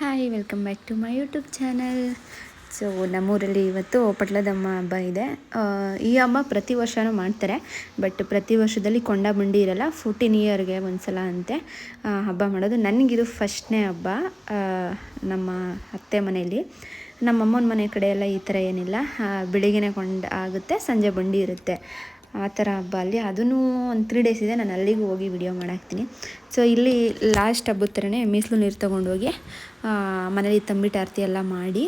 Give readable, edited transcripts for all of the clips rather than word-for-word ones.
Hi welcome back to my YouTube channel. So ನಮ್ಮೂರಲ್ಲಿ ಇವತ್ತು ಪಟ್ಲದಮ್ಮ ಹಬ್ಬ ಇದೆ. ಈ ಹಬ್ಬ ಪ್ರತಿ ವರ್ಷವೂ ಮಾಡ್ತಾರೆ, ಬಟ್ ಪ್ರತಿ ವರ್ಷದಲ್ಲಿ ಕೊಂಡ ಬಂಡಿ ಇರಲ್ಲ. 14 ಇಯರ್ಗೆ ಒಂದು ಸಲ ಅಂತೆ ಹಬ್ಬ ಮಾಡೋದು. ನನಗಿದು ಫಸ್ಟ್ನೇ ಹಬ್ಬ ನಮ್ಮ ಅತ್ತೆ ಮನೆಯಲ್ಲಿ. ನಮ್ಮ ಅಮ್ಮನ ಮನೆ ಕಡೆ ಎಲ್ಲ ಈ ಥರ ಏನಿಲ್ಲ, ಬೆಳಿಗ್ಗೆನೇ ಕೊಂಡ ಆಗುತ್ತೆ, ಸಂಜೆ ಬಂಡಿ ಇರುತ್ತೆ, ಆ ಥರ ಹಬ್ಬ ಅಲ್ಲಿ. ಅದೂ ಒಂದು 3 ಡೇಸ್ ಇದೆ, ನಾನು ಅಲ್ಲಿಗೂ ಹೋಗಿ ವಿಡಿಯೋ ಮಾಡಾಕ್ತೀನಿ. ಸೊ ಇಲ್ಲಿ ಲಾಸ್ಟ್ ಹಬ್ಬದ ಥರನೇ ಮೀಸಲು ನೀರು ತೊಗೊಂಡೋಗಿ ಮನೇಲಿ ತಂಬಿಟ್ಟು ಆರತಿ ಎಲ್ಲ ಮಾಡಿ,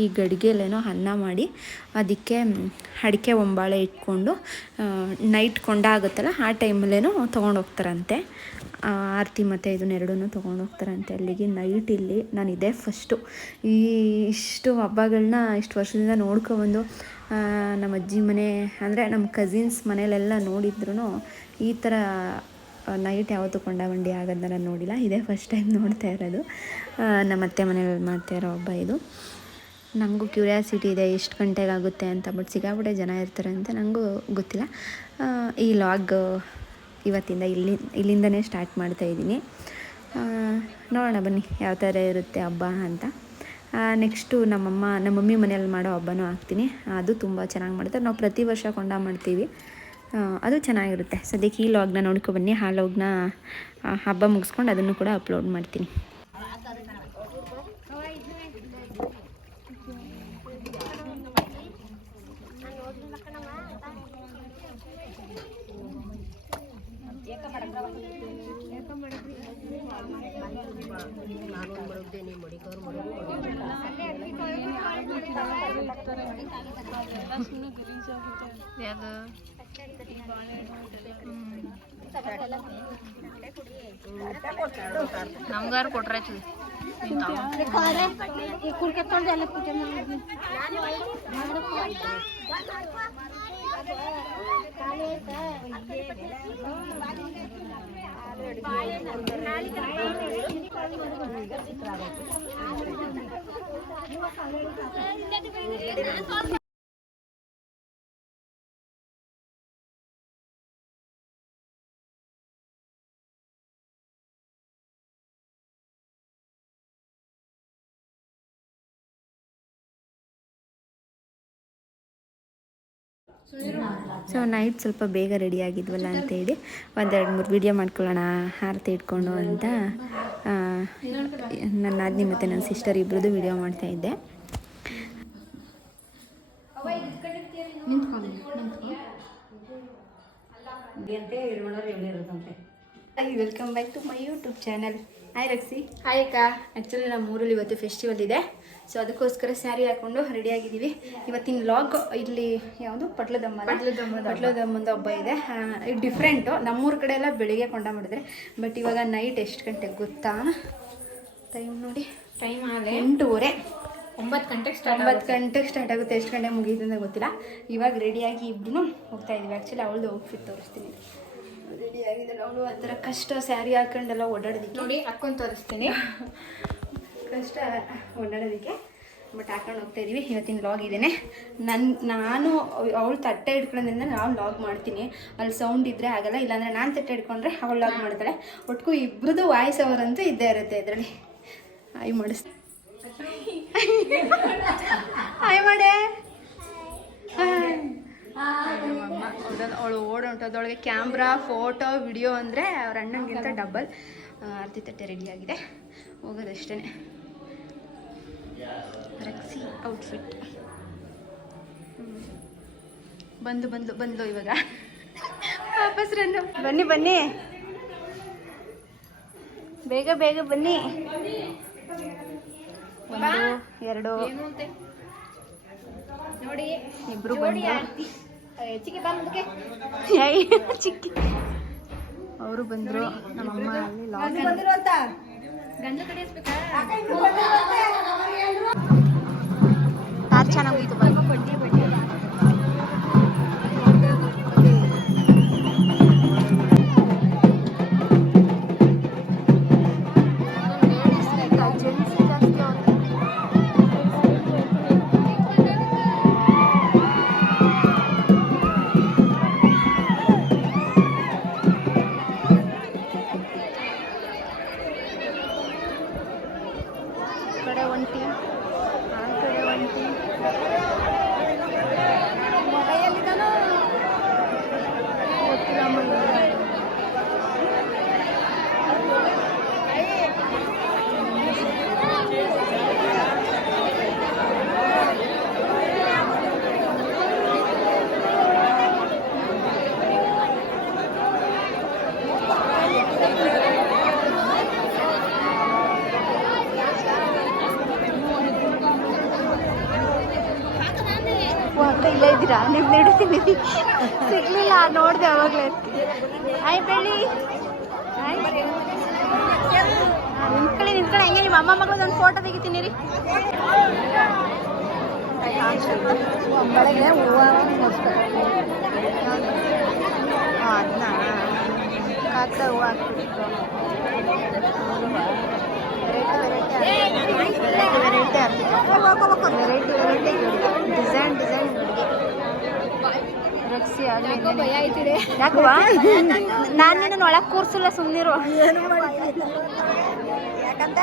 ಈ ಗಡಿಗೆಲೇನೋ ಅನ್ನ ಮಾಡಿ ಅದಕ್ಕೆ ಅಡಿಕೆ ಒಂಬಾಳೆ ಇಟ್ಕೊಂಡು ನೈಟ್ ಕೊಂಡ ಆಗುತ್ತಲ್ಲ ಆ ಟೈಮಲ್ಲೇನೋ ತೊಗೊಂಡೋಗ್ತಾರಂತೆ. ಆರತಿ ಮತ್ತು ಇದನ್ನೆರಡೂ ತೊಗೊಂಡೋಗ್ತಾರಂತೆ ಅಲ್ಲಿಗೆ. ನೈಟ್ ಇಲ್ಲಿ ನಾನು ಇದೇ ಫಸ್ಟು ಇಷ್ಟು ಹಬ್ಬಗಳನ್ನ ಇಷ್ಟು ವರ್ಷದಿಂದ ನೋಡ್ಕೊಬಂದು ನಮ್ಮ ಅಜ್ಜಿ ಮನೆ ಅಂದರೆ ನಮ್ಮ ಕಸಿನ್ಸ್ ಮನೇಲೆಲ್ಲ ನೋಡಿದ್ರು ಈ ಥರ ನೈಟ್ ಯಾವತ್ತೂ ಕೊಂಡ ಬಂಡಿ ಆಗೋದನ್ನ ನಾನು ನೋಡಿಲ್ಲ. ಇದೇ ಫಸ್ಟ್ ಟೈಮ್ ನೋಡ್ತಾ ಇರೋದು. ನಮ್ಮ ಅತ್ತೆ ಮನೇಲಿ ಮಾಡ್ತಾ ಇರೋ ಹಬ್ಬ ಇದು. ನನಗೂ ಕ್ಯೂರಿಯಾಸಿಟಿ ಇದೆ ಎಷ್ಟು ಗಂಟೆಗೆ ಆಗುತ್ತೆ ಅಂತ, ಬಟ್ ಸಿಕ್ಕಾಪಟ್ಟೆ ಜನ ಇರ್ತಾರೆ ಅಂತ ನನಗೂ ಗೊತ್ತಿಲ್ಲ. ಈ ಲಾಗ್ ಇವತ್ತಿಂದ ಇಲ್ಲಿಂದನೇ ಸ್ಟಾರ್ಟ್ ಮಾಡ್ತಾಯಿದ್ದೀನಿ. ನೋಡೋಣ ಬನ್ನಿ ಯಾವ ಥರ ಇರುತ್ತೆ ಹಬ್ಬ ಅಂತ. ನೆಕ್ಸ್ಟು ನಮ್ಮ ಮಮ್ಮಿ ಮನೇಲಿ ಮಾಡೋ ಹಬ್ಬನೂ ಹಾಕ್ತೀನಿ. ಅದು ತುಂಬ ಚೆನ್ನಾಗಿ ಮಾಡ್ತಾರೆ. ನಾವು ಪ್ರತಿ ವರ್ಷ ಕೊಂಡ ಮಾಡ್ತೀವಿ, ಅದು ಚೆನ್ನಾಗಿರುತ್ತೆ. ಸದ್ಯಕ್ಕೆ ಈ ಲಾಗ್ನ ನೋಡ್ಕೊಬನ್ನಿ. ಆ ಲಾಗ್ನ ಹಬ್ಬ ಮುಗಿಸ್ಕೊಂಡು ಅದನ್ನು ಕೂಡ ಅಪ್ಲೋಡ್ ಮಾಡ್ತೀನಿ. ನಮ್ಗಾರು ಕೊಟ್ರೆ ಸೊ ನೈಟ್ ಸ್ವಲ್ಪ ಬೇಗ ರೆಡಿ ಆಗಿದ್ವಲ್ಲ ಅಂತೇಳಿ 1-2-3 ವೀಡಿಯೋ ಮಾಡ್ಕೊಳ್ಳೋಣ ಆರತಿ ಇಟ್ಕೊಂಡು ಅಂತ ನನ್ನ ನಾದಿನಿ ಮತ್ತು ನನ್ನ ಸಿಸ್ಟರ್ ಇಬ್ಬರದು ವೀಡಿಯೋ ಮಾಡ್ತಾಯಿದ್ದೆ. Welcome back to my YouTube channel. Hi Raksi. Hi ಅಕ್ಕ. ಆ್ಯಕ್ಚುಲಿ ನಮ್ಮ ಊರಲ್ಲಿ ಇವತ್ತು ಫೆಸ್ಟಿವಲ್ ಇದೆ, ಸೊ ಅದಕ್ಕೋಸ್ಕರ ಸ್ಯಾರಿ ಹಾಕ್ಕೊಂಡು ರೆಡಿಯಾಗಿದ್ದೀವಿ. ಇವತ್ತಿನ ಲಾಗ್ ಇಲ್ಲಿ ಯಾವುದು ಪಟ್ಲದಮ್ಮಂದು ಹಬ್ಬ ಇದೆ. ಇದು ಡಿಫ್ರೆಂಟು. ನಮ್ಮೂರ ಕಡೆ ಎಲ್ಲ ಬೆಳಿಗ್ಗೆ ಕೊಂಡ ಮಾಡಿದ್ರೆ, ಬಟ್ ಇವಾಗ ನೈಟ್ ಎಷ್ಟು ಗಂಟೆಗೆ ಗೊತ್ತಾ? ಟೈಮ್ ನೋಡಿ, ಟೈಮ್ 8:30, 9 ಗಂಟೆಗೆ ಸ್ಟಾರ್ಟ್ ಆಗುತ್ತೆ. ಎಷ್ಟು ಗಂಟೆಗೆ ಮುಗಿಯುತ್ತೆ ಅಂತ ಗೊತ್ತಿಲ್ಲ. ಇವಾಗ ರೆಡಿಯಾಗಿ ಇಬ್ಬರು ಹೋಗ್ತಾ ಇದ್ದೀವಿ. ಆ್ಯಕ್ಚುಲಿ ಅವಳದು ಔಟ್ಫಿಟ್ ತೋರಿಸ್ತೀನಿ. ರೆಡಿ ಆಗಿದ್ದಾಳೆ ಅವಳು. ಆ ಥರ ಕಷ್ಟ ಸ್ಯಾರಿ ಹಾಕೊಂಡೆಲ್ಲ ಓಡಾಡೋದಕ್ಕೆ. ನೋಡಿ ಹಾಕ್ಕೊಂಡು ತೋರಿಸ್ತೀನಿ. ಕಷ್ಟ ಓಡಾಡೋದಕ್ಕೆ, ಬಟ್ ಹಾಕೊಂಡು ಹೋಗ್ತಾ ಇದ್ದೀವಿ. ಇವತ್ತಿನ ಲಾಗ್ ಇದೇನೆ. ನಾನು ಅವಳು ತಟ್ಟೆ ಹಿಡ್ಕೊಳ್ಳೋದ್ರಿಂದ ನಾವು ಲಾಗ್ ಮಾಡ್ತೀನಿ. ಅಲ್ಲಿ ಸೌಂಡ್ ಇದ್ದರೆ ಆಗಲ್ಲ, ಇಲ್ಲಾಂದರೆ ನಾನು ತಟ್ಟೆ ಹಿಡ್ಕೊಂಡ್ರೆ ಅವಳು ಲಾಗ್ ಮಾಡ್ತಾಳೆ. ಒಟ್ಟಿಗೂ ಇಬ್ಬರದು ವಾಯ್ಸ್ ಓವರ್ ಅಂತೂ ಇದ್ದೇ ಇರುತ್ತೆ ಇದರಲ್ಲಿ. ಹಾಯ್ ಮಾಡಿಸ್ತೀನಿ. ಹಾಯ್ ಮಾಡೆ. ಅವಳು ಓಡೋಂಟದೊಳಗೆ ಕ್ಯಾಮ್ರಾ, ಫೋಟೋ, ವಿಡಿಯೋ ಅಂದರೆ ಅವ್ರ ಅಣ್ಣನಿಗಿಂತ ಡಬಲ್. ಆರತಿ ತಟ್ಟೆ ರೆಡಿಯಾಗಿದೆ, ಹೋಗೋದಷ್ಟೇ. ರಕ್ಸಿ ಔಟ್ಫಿಟ್ ಬಂದು ಇವಾಗ ವಾಪಸ್ ರನ್ನು. ಬನ್ನಿ ಬೇಗ ಬನ್ನಿ. 1 2 ನೋಡಿ, ಇಬ್ರು ಚಿಕ್ಕಿ ಅವರು ಬಂದರು. ನಮ್ಮಮ್ಮ ಅಲ್ಲಿ ತಾರ್ ಚೆನ್ನಾಗಿತ್ತು. ನಿಡ್ತೀನಿ ಸಿಗ್ಲಿಲ್ಲ ನೋಡಿದೆ ಅವಾಗಲೇ. ಆಯ್ ಬೆಳ್ಳಿ ನಿಂತ್ಕೊಳ್ಳಿ ಹಂಗೆ ನಿಮ್ಮ ಅಮ್ಮ ಮಗಳದ್ದು ಒಂದು ಫೋಟೋ ತೆಗಿತೀನಿ ರೀ. ಬೆಳಗ್ಗೆ ಹೂವು ಅದನ್ನ ಕಾಕ್ತ ಹೂವು ಹಾಕ್ಬಿಟ್ಟು ವೆರೈಟಿ ಡಿಸೈನ್ ರಕ್ಷಿ ಯಾಕವಾ ನಾನು ನಿನ್ನ ಒಳಗೆ ಕೂರ್ಸಿಲ್ಲ ಸುಮ್ಮನಿರು. ಯಾಕಂತ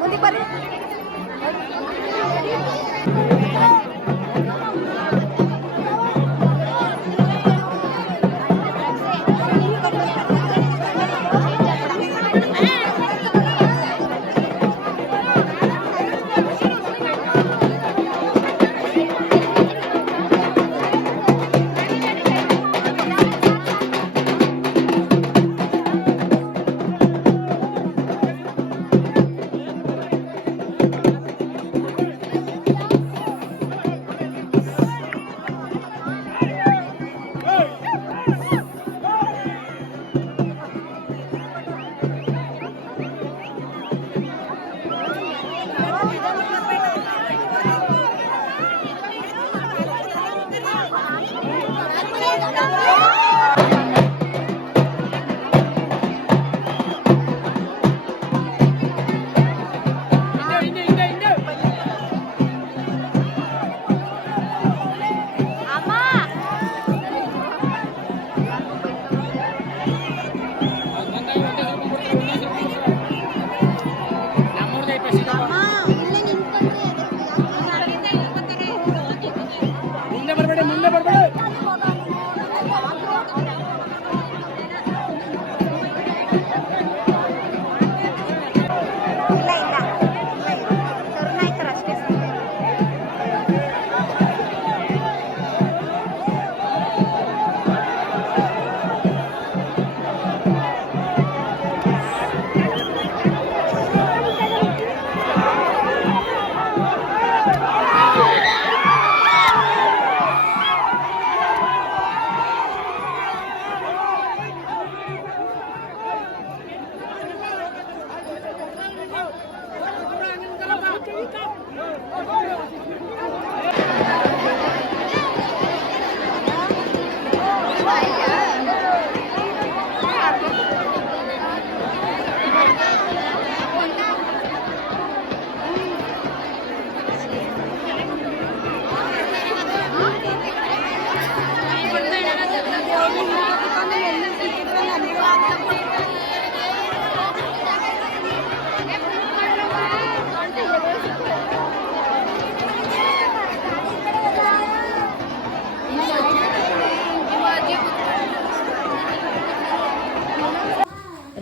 ಮುಂದೆ ಬರ್ರಿ.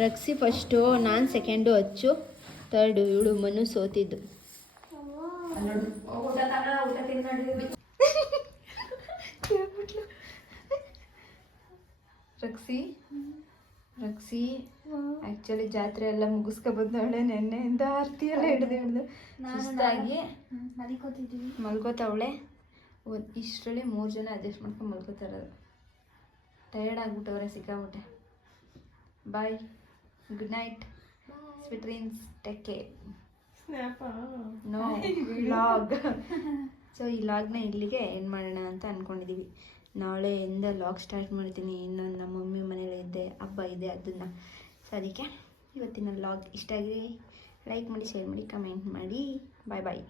ರಕ್ಸಿ ಫಸ್ಟು, ನಾನು ಸೆಕೆಂಡು, ಅಚ್ಚು ಥರ್ಡು, ಇವಳು ಮನು ಸೋತಿದ್ದು. ರಕ್ಸಿ ಆ್ಯಕ್ಚುಲಿ ಜಾತ್ರೆ ಎಲ್ಲ ಮುಗಿಸ್ಕೊಬಂದವಳೆ. ನೆನ್ನೆಯಿಂದ ಆರತಿ ಎಲ್ಲ ಹಿಡ್ದು ಸುಸ್ತಾಗಿ ಮಲ್ಕೋತಾವಳೆ. ಇಷ್ಟರಲ್ಲಿ 3 ಜನ ಅಡ್ಜಸ್ಟ್ ಮಾಡ್ಕೊಂಡು ಮಲ್ಕೋತಾರದು. ಟಯರ್ಡ್ ಆಗ್ಬಿಟ್ಟವ್ರೆ ಸಿಕ್ಕಾಬಿಟ್ಟೆ. Bye, good night, sweet dreams, take care. No vlog. So ಈ ಲಾಗ್ನ ಇಲ್ಲಿಗೆ ಎಂಡ್ ಮಾಡೋಣ ಅಂತ ಅಂದ್ಕೊಂಡಿದ್ದೀವಿ. ನಾಳೆಯಿಂದ ಲಾಗ್ ಸ್ಟಾರ್ಟ್ ಮಾಡ್ತೀನಿ. ಇನ್ನೊಂದು ನಮ್ಮ ಮಮ್ಮಿ ಮನೇಲಿ ಇದ್ದೆ, ಹಬ್ಬ ಇದೆ, ಅದನ್ನು. ಸೊ ಅದಕ್ಕೆ ಇವತ್ತಿನ ಲಾಗ್ ಇಷ್ಟ ಆಗಿ ಲೈಕ್ ಮಾಡಿ, ಶೇರ್ ಮಾಡಿ, ಕಮೆಂಟ್ ಮಾಡಿ. ಬಾಯ್ ಬಾಯ್.